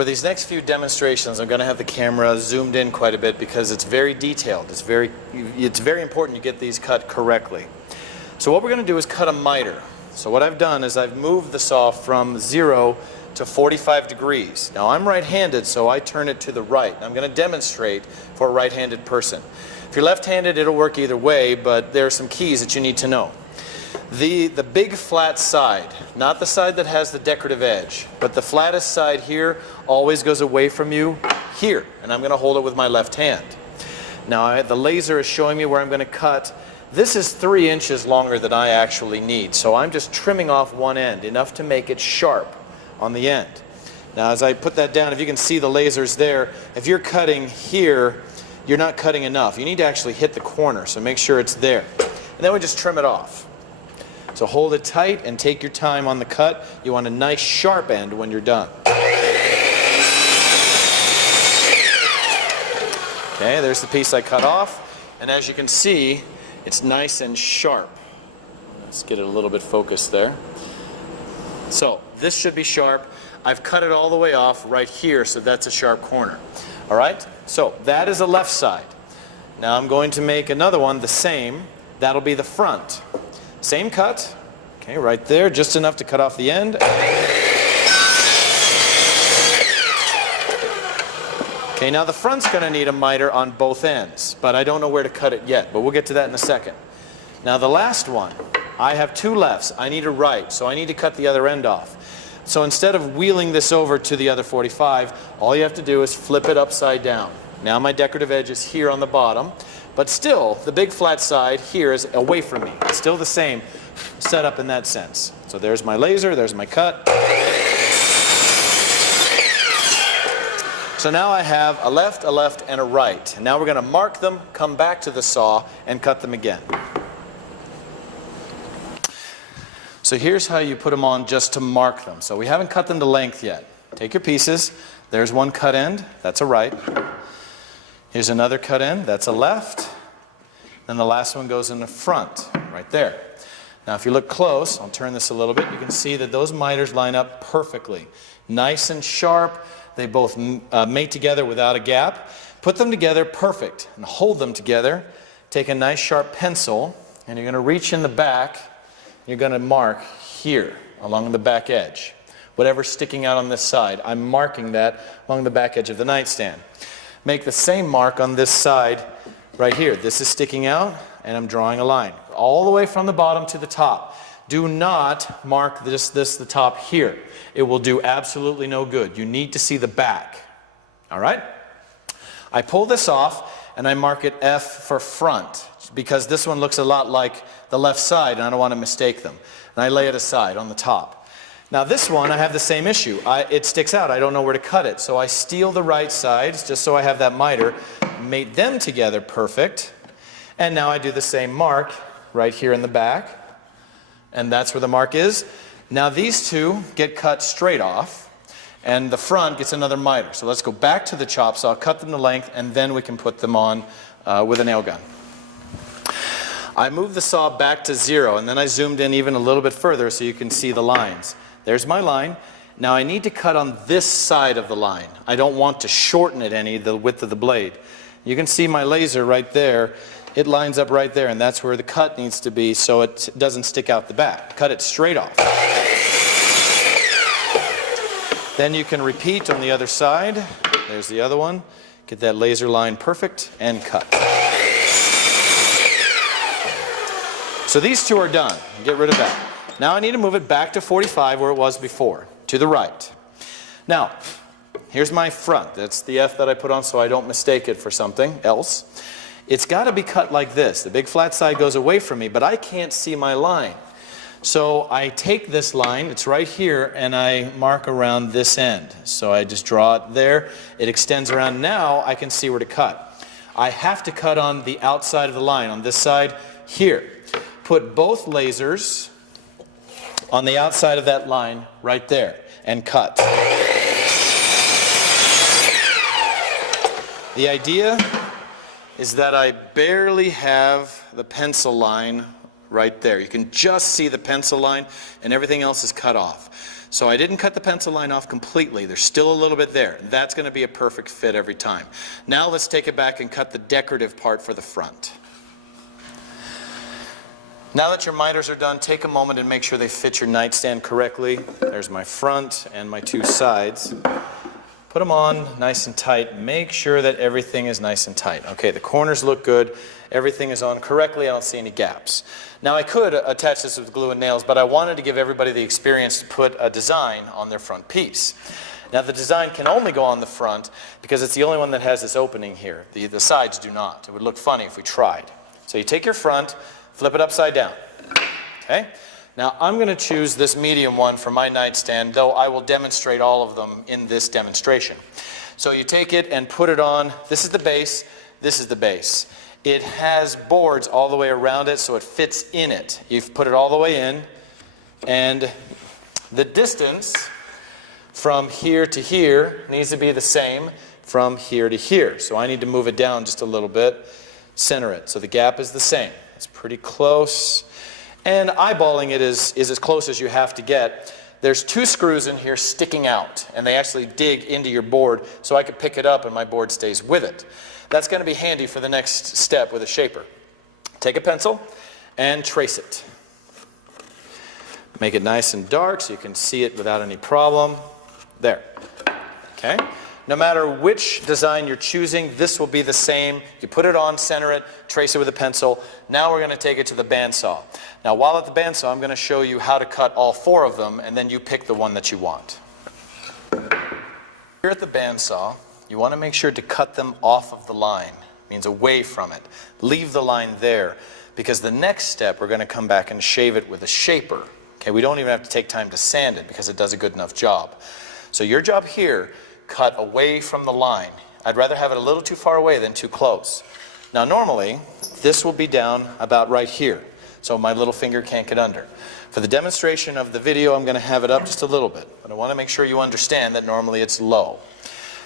For these next few demonstrations, I'm going to have the camera zoomed in quite a bit because it's very detailed. It's very important you get these cut correctly. So what we're going to do is cut a miter. So what I've done is I've moved the saw from 0 to 45 degrees. Now I'm right-handed, so I turn it to the right. I'm going to demonstrate for a right-handed person. If you're left-handed, it'll work either way, but there are some keys that you need to know. The big flat side, not the side that has the decorative edge, but the flattest side here always goes away from you here, and I'm going to hold it with my left hand. Now the laser is showing me where I'm going to cut. This is 3 inches longer than I actually need, so I'm just trimming off one end, enough to make it sharp on the end. Now as I put that down, if you can see the lasers there, if you're cutting here, you're not cutting enough. You need to actually hit the corner, so make sure it's there. And then we just trim it off. So hold it tight and take your time on the cut. You want a nice sharp end when you're done. Okay, there's the piece I cut off. And as you can see, it's nice and sharp. Let's get it a little bit focused there. So this should be sharp. I've cut it all the way off right here, so that's a sharp corner. All right, so that is the left side. Now I'm going to make another one the same. That'll be the front. Same cut, okay, right there, just enough to cut off the end. Okay, now the front's going to need a miter on both ends, but I don't know where to cut it yet, but we'll get to that in a second. Now the last one, I have 2 lefts, I need a right, so I need to cut the other end off. So instead of wheeling this over to the other 45, all you have to do is flip it upside down. Now my decorative edge is here on the bottom, but still the big flat side here is away from me. It's still the same setup in that sense. So there's my laser, there's my cut. So now I have a left, and a right. And now we're going to mark them, come back to the saw, and cut them again. So here's how you put them on just to mark them. So we haven't cut them to length yet. Take your pieces. There's one cut end. That's a right. Here's another cut end. That's a left. Then the last one goes in the front, right there. Now if you look close, I'll turn this a little bit, you can see that those miters line up perfectly. Nice and sharp. They both mate together without a gap. Put them together perfect and hold them together. Take a nice sharp pencil and you're going to reach in the back. You're going to mark here along the back edge. Whatever's sticking out on this side, I'm marking that along the back edge of the nightstand. Make the same mark on this side right here. This is sticking out and I'm drawing a line all the way from the bottom to the top. Do not mark the top here. It will do absolutely no good. You need to see the back. All right? I pull this off and I mark it F for front because this one looks a lot like the left side and I don't want to mistake them. And I lay it aside on the top. Now this one, I have the same issue. It sticks out. I don't know where to cut it. So I steal the right sides just so I have that miter, mate them together perfect. And now I do the same mark right here in the back. And that's where the mark is. Now these two get cut straight off. And the front gets another miter. So let's go back to the chop saw, cut them to length, and then we can put them on with a nail gun. I moved the saw back to 0, and then I zoomed in even a little bit further so you can see the lines. There's my line. Now I need to cut on this side of the line. I don't want to shorten it any, the width of the blade. You can see my laser right there. It lines up right there, and that's where the cut needs to be so it doesn't stick out the back. Cut it straight off. Then you can repeat on the other side. There's the other one. Get that laser line perfect and cut. So these two are done. Get rid of that. Now I need to move it back to 45 where it was before, to the right. Now, here's my front. That's the F that I put on so I don't mistake it for something else. It's got to be cut like this. The big flat side goes away from me, but I can't see my line. So I take this line, it's right here, and I mark around this end. So I just draw it there. It extends around. Now I can see where to cut. I have to cut on the outside of the line, on this side here. Put both lasers on the outside of that line right there and cut. The idea is that I barely have the pencil line right there. You can just see the pencil line and everything else is cut off. So I didn't cut the pencil line off completely. There's still a little bit there. That's going to be a perfect fit every time. Now let's take it back and cut the decorative part for the front. Now that your miters are done, take a moment and make sure they fit your nightstand correctly. There's my front and my two sides. Put them on nice and tight. Make sure that everything is nice and tight. Okay, the corners look good. Everything is on correctly. I don't see any gaps. Now I could attach this with glue and nails, but I wanted to give everybody the experience to put a design on their front piece. Now the design can only go on the front because it's the only one that has this opening here. The sides do not. It would look funny if we tried. So you take your front, flip it upside down. Okay? Now I'm going to choose this medium one for my nightstand, though I will demonstrate all of them in this demonstration. So you take it and put it on. This is the base. This is the base. It has boards all the way around it, so it fits in it. You've put it all the way in, and the distance from here to here needs to be the same from here to here. So I need to move it down just a little bit, center it. So the gap is the same. It's pretty close. And eyeballing it is as close as you have to get. There's two screws in here sticking out, and they actually dig into your board, so I could pick it up and my board stays with it. That's going to be handy for the next step with a shaper. Take a pencil and trace it. Make it nice and dark so you can see it without any problem. There. Okay? No matter which design you're choosing, this will be the same. You put it on, center it, trace it with a pencil. Now we're going to take it to the bandsaw. Now while at the bandsaw, I'm going to show you how to cut all four of them, and then you pick the one that you want. Here at the bandsaw, you want to make sure to cut them off of the line. It means away from it. Leave the line there, because the next step we're going to come back and shave it with a shaper. Okay, we don't even have to take time to sand it because it does a good enough job. So your job here, cut away from the line. I'd rather have it a little too far away than too close. Now normally, this will be down about right here, so my little finger can't get under. For the demonstration of the video, I'm going to have it up just a little bit, but I want to make sure you understand that normally it's low.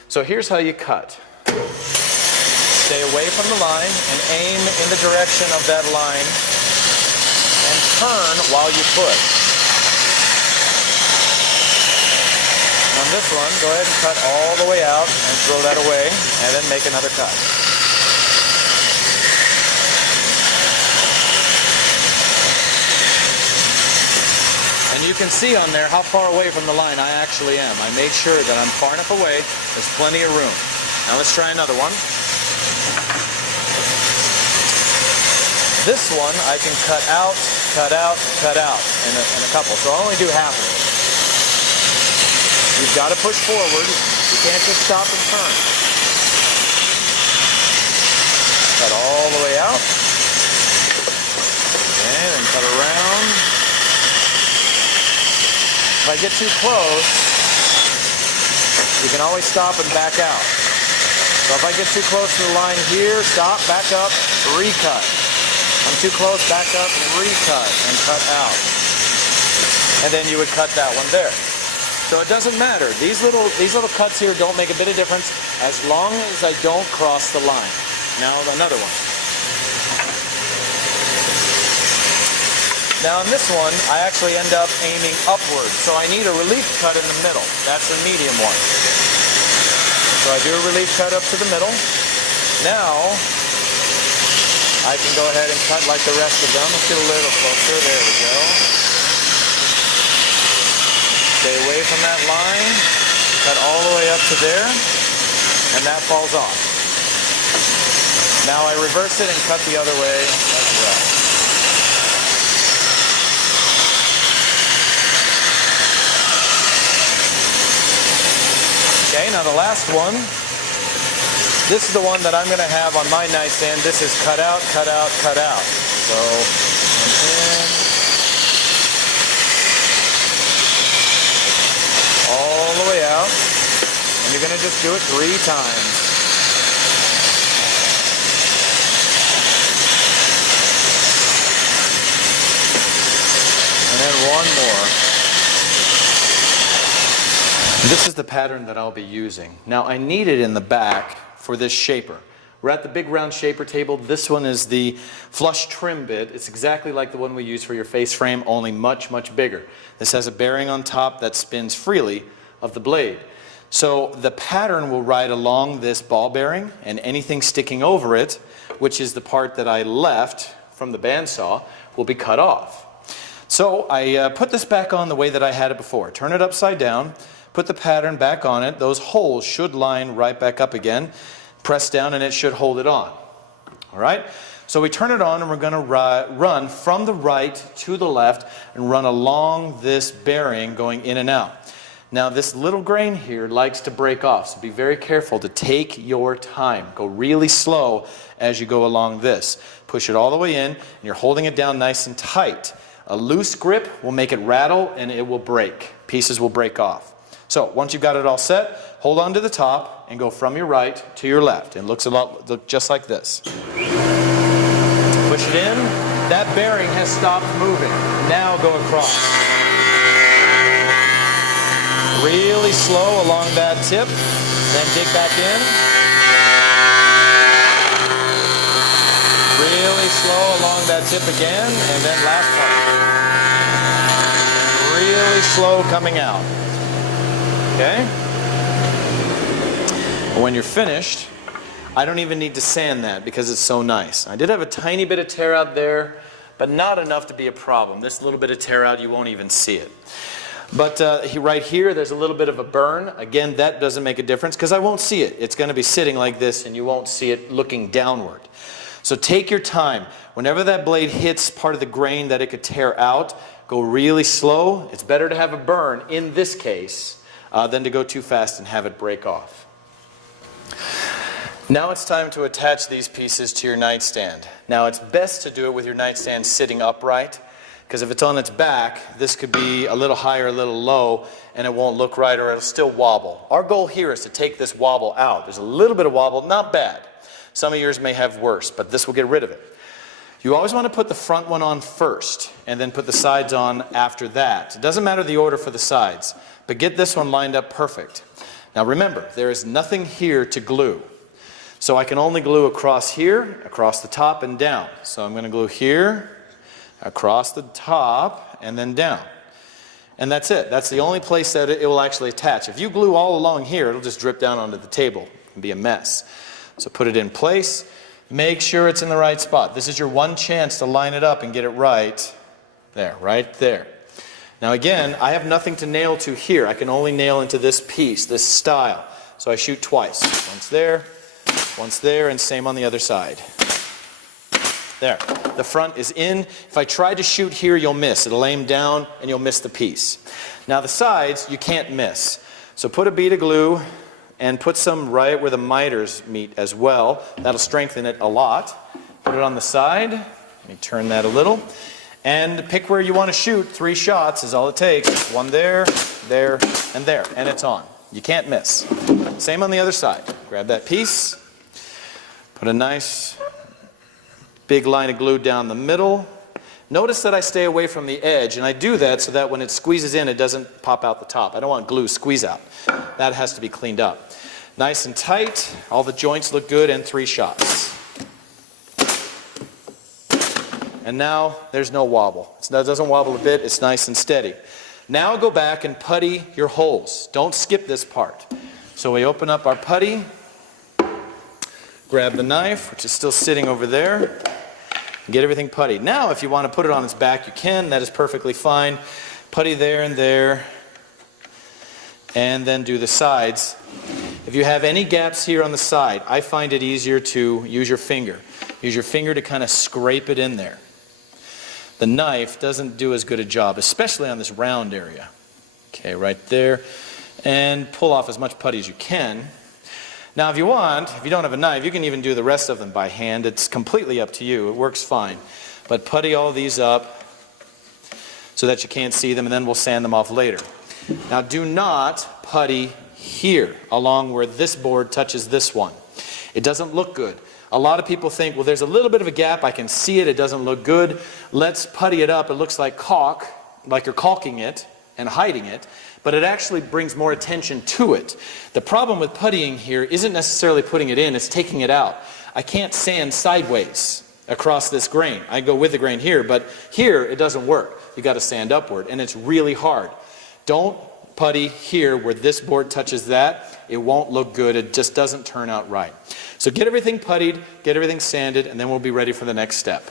So here's how you cut. Stay away from the line and aim in the direction of that line and turn while you push. On this one, go ahead and cut all the way out and throw that away, and then make another cut. And you can see on there how far away from the line I actually am. I made sure that I'm far enough away, there's plenty of room. Now let's try another one. This one I can cut out in a couple, so I'll only do half of it. You've got to push forward. You can't just stop and turn. Cut all the way out. And then cut around. If I get too close, you can always stop and back out. So if I get too close to the line here, stop, back up, recut. I'm too close, back up, recut, and cut out. And then you would cut that one there. So it doesn't matter. These little cuts here don't make a bit of difference as long as I don't cross the line. Now another one. Now in this one, I actually end up aiming upward. So I need a relief cut in the middle. That's the medium one. So I do a relief cut up to the middle. Now I can go ahead and cut like the rest of them. Let's get a little closer. There we go. Stay away from that line, cut all the way up to there, and that falls off. Now I reverse it and cut the other way as well. Okay, now the last one, this is the one that I'm going to have on my nightstand. This is cut out, cut out, cut out. So, all the way out, and you're going to just do it 3 times. And then one more. This is the pattern that I'll be using. Now I need it in the back for this shaper. We're at the big round shaper table. This one is the flush trim bit. It's exactly like the one we use for your face frame, only much, much bigger. This has a bearing on top that spins freely of the blade. So the pattern will ride along this ball bearing, and anything sticking over it, which is the part that I left from the bandsaw, will be cut off. So I put this back on the way that I had it before. Turn it upside down, put the pattern back on it. Those holes should line right back up again. Press down and it should hold it on. All right? So we turn it on and we're going to run from the right to the left and run along this bearing going in and out. Now this little grain here likes to break off, so be very careful to take your time. Go really slow as you go along this. Push it all the way in and you're holding it down nice and tight. A loose grip will make it rattle and it will break. Pieces will break off. So once you've got it all set, hold on to the top and go from your right to your left. It looks just like this. Push it in. That bearing has stopped moving. Now go across. Really slow along that tip. Then dig back in. Really slow along that tip again. And then last part. Really slow coming out. Okay? When you're finished, I don't even need to sand that because it's so nice. I did have a tiny bit of tear out there, but not enough to be a problem. This little bit of tear out, you won't even see it. But right here, there's a little bit of a burn. Again, that doesn't make a difference because I won't see it. It's going to be sitting like this and you won't see it looking downward. So take your time. Whenever that blade hits part of the grain that it could tear out, go really slow. It's better to have a burn in this case than to go too fast and have it break off. Now it's time to attach these pieces to your nightstand. Now it's best to do it with your nightstand sitting upright, because if it's on its back, this could be a little high or a little low and it won't look right or it'll still wobble. Our goal here is to take this wobble out. There's a little bit of wobble, not bad. Some of yours may have worse, but this will get rid of it. You always want to put the front one on first and then put the sides on after that. It doesn't matter the order for the sides, but get this one lined up perfect. Now remember, there is nothing here to glue. So I can only glue across here, across the top, and down. So I'm going to glue here, across the top, and then down. And that's it. That's the only place that it will actually attach. If you glue all along here, it'll just drip down onto the table and be a mess. So put it in place. Make sure it's in the right spot. This is your one chance to line it up and get it right there, right there. Now again, I have nothing to nail to here. I can only nail into this piece, this style. So I shoot twice. Once there, and same on the other side. There. The front is in. If I try to shoot here, you'll miss. It'll aim down and you'll miss the piece. Now the sides, you can't miss. So put a bead of glue and put some right where the miters meet as well. That'll strengthen it a lot. Put it on the side. Let me turn that a little. And pick where you want to shoot. 3 shots is all it takes. One there, there, and there. And it's on. You can't miss. Same on the other side. Grab that piece. Put a nice big line of glue down the middle. Notice that I stay away from the edge, and I do that so that when it squeezes in, it doesn't pop out the top. I don't want glue squeeze out. That has to be cleaned up. Nice and tight. All the joints look good, and 3 shots. And now there's no wobble. It doesn't wobble a bit. It's nice and steady. Now go back and putty your holes. Don't skip this part. So we open up our putty. Grab the knife, which is still sitting over there, and get everything puttied. Now, if you want to put it on its back, you can. That is perfectly fine. Putty there and there, and then do the sides. If you have any gaps here on the side, I find it easier to use your finger. Use your finger to kind of scrape it in there. The knife doesn't do as good a job, especially on this round area. Okay, right there. And pull off as much putty as you can. Now if you want, if you don't have a knife, you can even do the rest of them by hand. It's completely up to you. It works fine. But putty all these up so that you can't see them, and then we'll sand them off later. Now do not putty here along where this board touches this one. It doesn't look good. A lot of people think, well, there's a little bit of a gap. I can see it. It doesn't look good. Let's putty it up. It looks like caulk, like you're caulking it and hiding it. But it actually brings more attention to it. The problem with puttying here isn't necessarily putting it in, it's taking it out. I can't sand sideways across this grain. I go with the grain here, but here it doesn't work. You got to sand upward, and it's really hard. Don't putty here where this board touches that. It won't look good. It just doesn't turn out right. So get everything puttied, get everything sanded, and then we'll be ready for the next step.